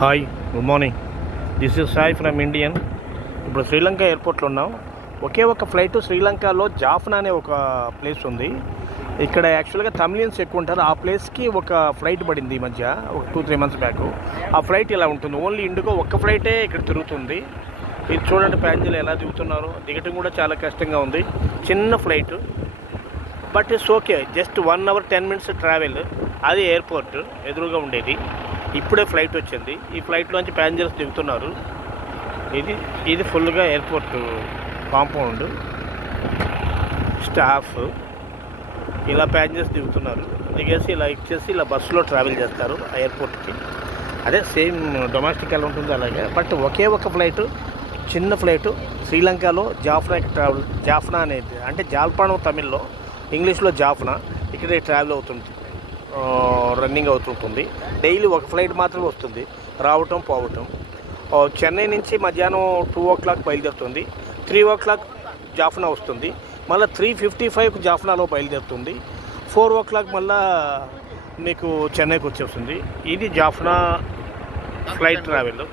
Hi, good morning. This is Sai from Indian. ఇప్పుడు శ్రీలంక ఎయిర్పోర్ట్లో ఉన్నాం. ఒకే ఒక ఫ్లైట్ శ్రీలంకలో జాఫ్నా అనే ఒక ప్లేస్ ఉంది. ఇక్కడ యాక్చువల్గా తమిళియన్స్ ఎక్కువ ఉంటారు. ఆ ప్లేస్కి ఒక ఫ్లైట్ పడింది ఈ మధ్య, ఒక 2-3 months బ్యాక్. ఆ ఫ్లైట్ ఇలా ఉంటుంది. ఓన్లీ ఇండిగో ఒక్క ఫ్లైటే ఇక్కడ తిరుగుతుంది. ఇది చూడండి, ప్యాసింజర్లు ఎలా దిగుతున్నారు. దిగటం కూడా చాలా కష్టంగా ఉంది. చిన్న flight, but it's okay. Just 1 hour 10 minutes travel. అది ఎయిర్పోర్ట్ ఎదురుగా ఉండేది. ఇప్పుడే ఫ్లైట్ వచ్చింది. ఈ ఫ్లైట్లోంచి ప్యాసింజర్స్ దిగుతున్నారు. ఇది ఫుల్గా ఎయిర్పోర్ట్ కాంపౌండ్, స్టాఫ్ ఇలా ప్యాసింజర్స్ దిగుతున్నారు. దిగేసి ఇలా ఇచ్చేసి ఇలా బస్సులో ట్రావెల్ చేస్తారు ఆ ఎయిర్పోర్ట్కి. అదే సేమ్ డొమెస్టిక్ ఎలా ఉంటుంది అలాగే. బట్ ఒకే ఒక ఫ్లైట్, చిన్న ఫ్లైటు, శ్రీలంకలో జాఫ్నా అనేది, అంటే జాల్పాణం తమిళ్లో, ఇంగ్లీష్లో జాఫ్నా. ఇక్కడే ట్రావెల్ అవుతుంది, రన్నింగ్ అవుతుంటుంది. డైలీ ఒక ఫ్లైట్ మాత్రమే వస్తుంది, రావటం పోవటం. చెన్నై నుంచి మధ్యాహ్నం 2 o'clock బయలుదేరుతుంది. 3 o'clock జాఫ్నా వస్తుంది. మళ్ళీ 3:55 జాఫ్నాలో బయలుదేరుతుంది. 4 o'clock మళ్ళీ మీకు చెన్నైకి వచ్చేస్తుంది. ఇది జాఫ్నా ఫ్లైట్ ట్రావెల్.